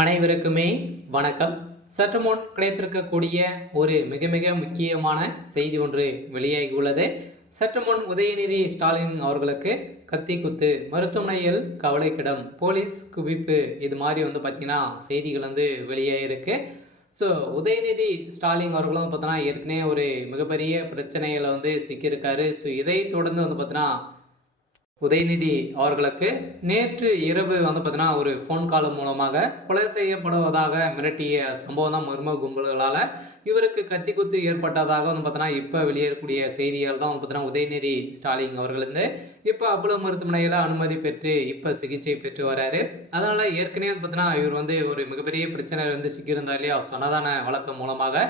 அனைவருக்குமே வணக்கம். சற்று முன் கிடைத்திருக்கக்கூடிய ஒரு மிக மிக முக்கியமான செய்தி ஒன்று வெளியாகியுள்ளது. சற்று முன் உதயநிதி ஸ்டாலின் அவர்களுக்கு கத்தி குத்து, மருத்துவமனையில் கவலைக்கிடம், போலீஸ் குவிப்பு, இது மாதிரி பார்த்திங்கன்னா செய்திகள் வெளியாகிருக்கு. ஸோ உதயநிதி ஸ்டாலின் அவர்களும் பார்த்தோன்னா ஏற்கனவே ஒரு மிகப்பெரிய பிரச்சனைகளை சிக்கியிருக்காரு. ஸோ இதை தொடர்ந்து பார்த்தீங்கன்னா உதயநிதி அவர்களுக்கு நேற்று இரவு பார்த்தீங்கன்னா ஒரு ஃபோன் கால் மூலமாக கொலை செய்யப்படுவதாக மிரட்டிய சம்பவம் தான் மர்ம கும்பல்களால் இவருக்கு கத்தி குத்து ஏற்பட்டதாக பார்த்தீங்கன்னா இப்போ வெளியேறக்கூடிய செய்திகள் தான் பார்த்தீங்கன்னா உதயநிதி ஸ்டாலின் அவர்கள் இப்போ அப்போலோ மருத்துவமனையில் அனுமதி பெற்று இப்போ சிகிச்சை பெற்று வராரு. அதனால் ஏற்கனவே பார்த்தீங்கன்னா இவர் ஒரு மிகப்பெரிய பிரச்சனையில் சிக்கியிருந்தார் இல்லையா, சனாதன வழக்கு மூலமாக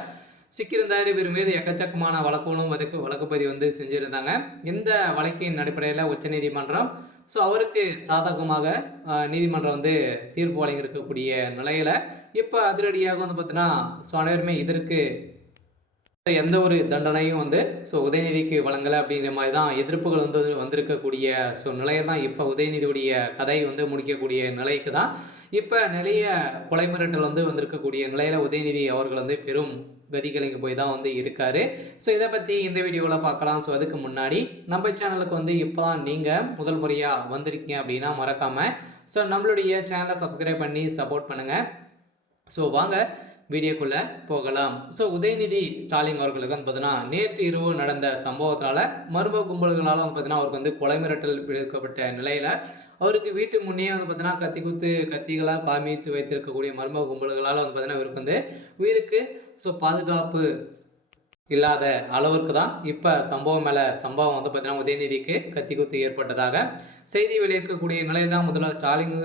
சிக்கியிருந்தார். இவர் மீது எக்கச்சக்கமான வழக்குகளும் வழக்கு பதிவு செஞ்சுருந்தாங்க. இந்த வழக்கின் அடிப்படையில் உச்சநீதிமன்றம் அவருக்கு சாதகமாக நீதிமன்றம் தீர்ப்பு வழங்கியிருக்கக்கூடிய நிலையில் இப்போ அதிரடியாக பார்த்தீங்கன்னா அனைவருமே இதற்கு எந்த ஒரு தண்டனையும் உதயநிதிக்கு வழங்கலை அப்படிங்கிற மாதிரி தான் எதிர்ப்புகள் வந்திருக்கக்கூடிய நிலையை தான் இப்போ உதயநிதியுடைய கதை முடிக்கக்கூடிய நிலைக்கு தான் இப்போ நிறைய கொலை மிரட்டல் வந்திருக்கக்கூடிய நிலையில் உதயநிதி அவர்கள் பெரும் கதிகலைங்க போய் தான் இருக்காரு. ஸோ இதை பற்றி இந்த வீடியோவில் பார்க்கலாம். ஸோ அதுக்கு முன்னாடி நம்ம சேனலுக்கு இப்போ தான் நீங்கள் முதல் முறையாக வந்திருக்கீங்க அப்படின்னா மறக்காமல் நம்மளுடைய சேனலை சப்ஸ்கிரைப் பண்ணி சப்போர்ட் பண்ணுங்கள். ஸோ வாங்க வீடியோக்குள்ளே போகலாம். ஸோ உதயநிதி ஸ்டாலின் அவர்களுக்கு பார்த்தீங்கன்னா நேற்று இரவு நடந்த சம்பவத்தால் மர்ம கும்பல்களால் பார்த்தீங்கன்னா அவருக்கு கொலை மிரட்டல் விடுக்கப்பட்ட நிலையில் அவருக்கு வீட்டு முன்னே பார்த்தீங்கன்னா கத்தி குத்து கத்திகளாக காமித்து வைத்திருக்கக்கூடிய மர்ம கும்பல்களால் பார்த்தீங்கன்னா இவருக்கு உயிருக்கு பாதுகாப்பு இல்லாத அளவிற்கு தான் இப்போ சம்பவம் மேலே சம்பவம் பார்த்தீங்கன்னா உதயநிதிக்கு கத்தி குத்து ஏற்பட்டதாக செய்தி வெளியிருக்கக்கூடிய நிலையில் தான் முதல்வர் ஸ்டாலின்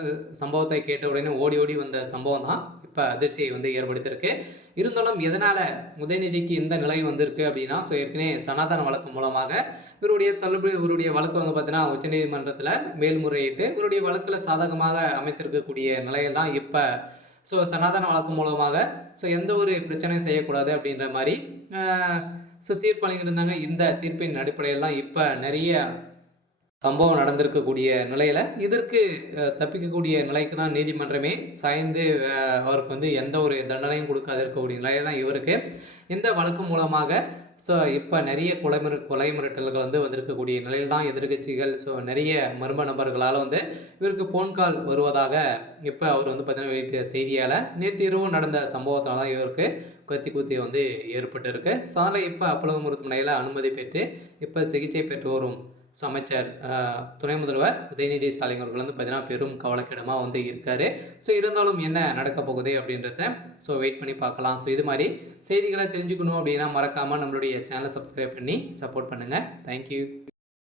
சம்பவத்தை கேட்ட உடனே ஓடி ஓடி வந்த சம்பவம் தான் இப்போ அதிர்ச்சியை ஏற்படுத்தியிருக்கு. இருந்தாலும் எதனால் உதயநிதிக்கு இந்த நிலை வந்திருக்கு அப்படின்னா ஏற்கனவே சனாதன வழக்கு மூலமாக இவருடைய வழக்கு பார்த்தீங்கன்னா உச்சநீதிமன்றத்தில் மேல்முறையிட்டு இவருடைய வழக்கில் சாதகமாக அமைத்திருக்கக்கூடிய நிலையில் தான் இப்போ சனாதன வழக்கு மூலமாக எந்த ஒரு பிரச்சனையும் செய்யக்கூடாது அப்படின்ற மாதிரி தீர்ப்பு வழங்கியிருந்தாங்க. இந்த தீர்ப்பின் அடிப்படையில் தான் இப்போ நிறைய சம்பவம் நடந்திருக்கக்கூடிய நிலையில் இதற்கு தப்பிக்கக்கூடிய நிலைக்கு தான் நீதிமன்றமே சாய்ந்து அவருக்கு எந்த ஒரு தண்டனையும் கொடுக்காது இருக்கக்கூடிய நிலையில் தான் இவருக்கு இந்த வழக்கு மூலமாக இப்போ நிறைய கொலை மிரட்டல்கள் வந்திருக்கக்கூடிய நிலையில் தான் எதிர்கட்சிகள் நிறைய மர்ம நபர்களால் இவருக்கு ஃபோன் கால் வருவதாக இப்போ அவர் பார்த்தீங்கன்னா வெளியிட்ட செய்தியால் நேற்று இரவு நடந்த சம்பவத்தால் தான் இவருக்கு கத்தி குத்தி ஏற்பட்டிருக்கு. அதனால் இப்போ அப்போலோ மருத்துவமனையில் அனுமதி பெற்று இப்போ சிகிச்சை பெற்று வரும் அமைச்சர் துணை முதல்வர் உதயநிதி ஸ்டாலின் அவர்கள் பார்த்தீங்கன்னா பெரும் கவலைக்கிடமாக இருக்கார். இருந்தாலும் என்ன நடக்க போகுது அப்படின்றத வெயிட் பண்ணி பார்க்கலாம். இது மாதிரி செய்திகளை தெரிஞ்சுக்கணும் அப்படின்னா மறக்காமல் நம்மளுடைய சேனலை சப்ஸ்கிரைப் பண்ணி சப்போர்ட் பண்ணுங்கள். தேங்க்யூ.